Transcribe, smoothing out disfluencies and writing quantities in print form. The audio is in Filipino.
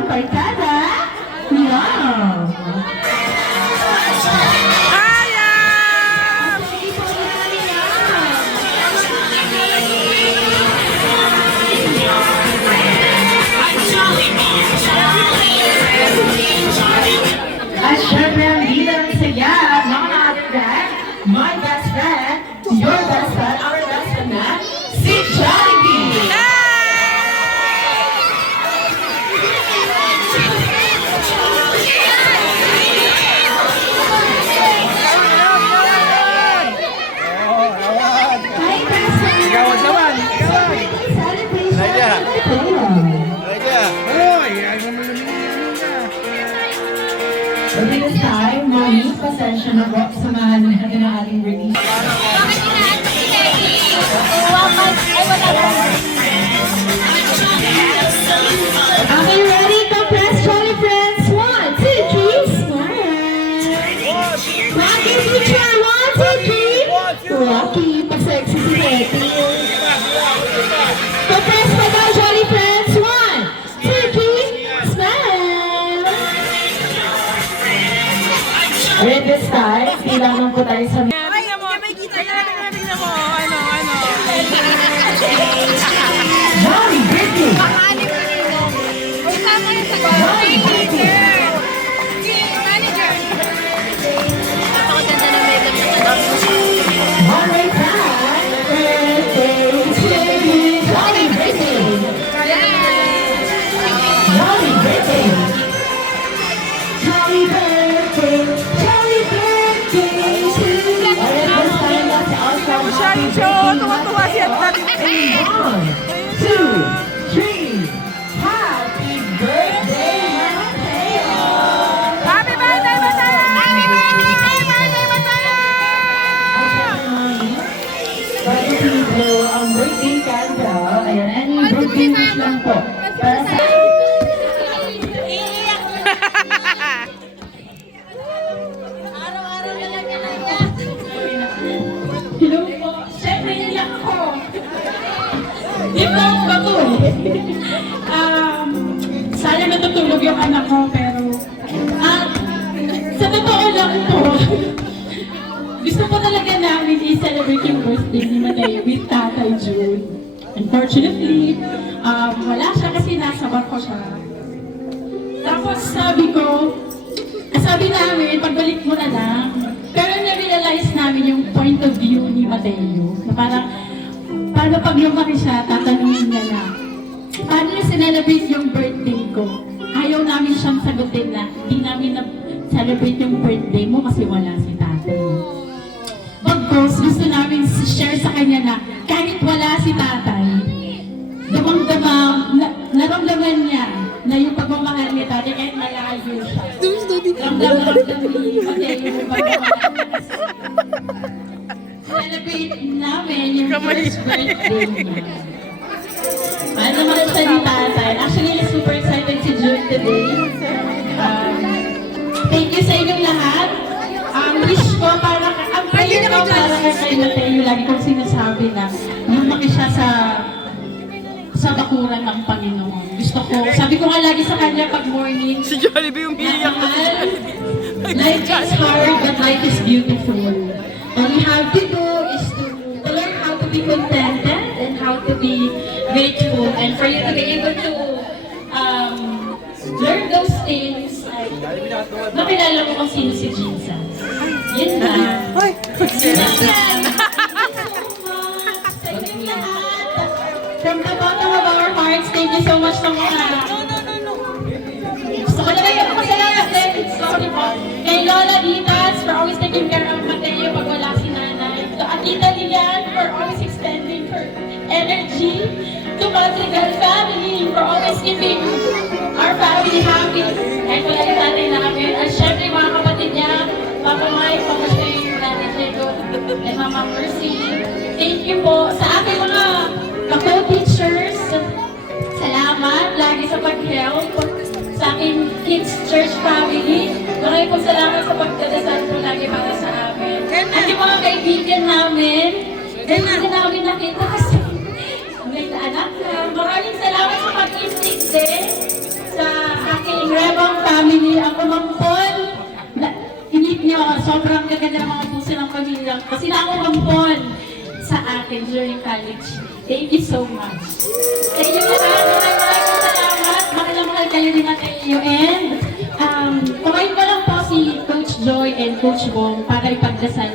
kanilang barkada, Love. At syempre ang leader ng saya at mga other than my best friend, your best friend, our best friend na, si Jollibee! Hi, best friend! Gawad naman! Gawad! Celebration! So this time, Monique, pasensya na po, samahan natin ang ating release. Are you ready? Compress, Jolly Friends. 1, 2, 3, smile. Rocky, teacher. 1, 2, 3. Rocky, pa-sexy si Betty. Compress pa daw, Jolly Friends. 1, 2, 3, smile. With this time, kailangan po tayo sa... May kita na tingnan mo. Ano? Jolly Birthday! Pakali ko nito. Kasama yung sagot. Teacher! Manager! Napakaganda ng makeup niya. One more time! Birthday to you! Jolly Birthday! Jolly Birthday! Jolly Birthday! Jolly Birthday to you! Alright, this time, that's awesome. Happy birthday, Tuwa siya. 1, 2, 3. Happy birthday, Mateo! Happy birthday, Mataya! Happy birthday, Mataya! Bago dito, ang birthday candle, ayan, any birthday wish lang po. Para sa... Araw-araw na lang yan na. Hello po, syempre iyak ko. Ito ba to? Sana natutulog yung anak ko, pero... sa totoo lang po, gusto ko talaga namin i-celebrate yung birthday ni Mateo with Tatay June. Unfortunately, wala siya kasi nasa barko siya. Tapos sabi namin, pagbalik mo na lang. Pero na-realize namin yung point of view ni Mateo. Na parang, paano pag lumaki siya, tatanungin niya na, paano niya sinelebrate yung birthday ko? Ayaw namin siyang sagutin na, hindi namin na-celebrate yung birthday mo kasi wala si tatay. Bagkos, gusto namin share sa kanya na kahit wala si tatay, naramdaman niya na yung pagmamahal ni tatay kahit malayo siya. Ramdam ni Mateo yung pagmamahal niya. Celebrate namin yung first birthday niya. Paano naman siya ni tatay? Actually, super excited si June today. Thank you sa inyong lahat. Wish ko para kay Mateo, lagi kong sinasabi na lumaki siya sa bakuran ng Panginoon. Gusto ko, sabi ko nga lagi sa kanya pag morning, Si Jollibee umiiyak na si Jollibee. life is hard, but life is beautiful. All you have to do is to learn how to be contented and how to be grateful. And for you to be able to learn those things, like, makilala mo kung sino si Jesus. Yun na. Yun lang. Sa inyong lahat, from the bottom of our hearts, thank you so much sa mga gusto ko na kayo magpasalamat din. Sorry po. Kay Lola Ditas for always taking care of Mateo pag wala si nanay. To Atita Lilian for always extending her energy. To Madrigal family for always keeping our family happy. Kahit wala yung tatay namin. At syempre mga kapatid niya, Papa Mike, Papa Shay, Nanay Diego, and Mama Mercy. Thank you po sa aking mga co-teachers. Salamat lagi sa pag-help sa aking Kids Church family. Maraming po salamat sa pagdadasal po lagi para sa amin. At yung mga kaibigan namin, hindi namin nakita kasi may anak na. Maraming salamat sa pag-insist din sa family, ang umampon. Inip niyo, sobrang gaganda ng mga puso ng pamilya. Kasi na ako umampon sa akin during college. Thank you so much. Sa inyo lahat, maraming salamat. Mahal kayo din natin iyo. And kumain pa lang po si Coach Joy and Coach Bong para ipagdasal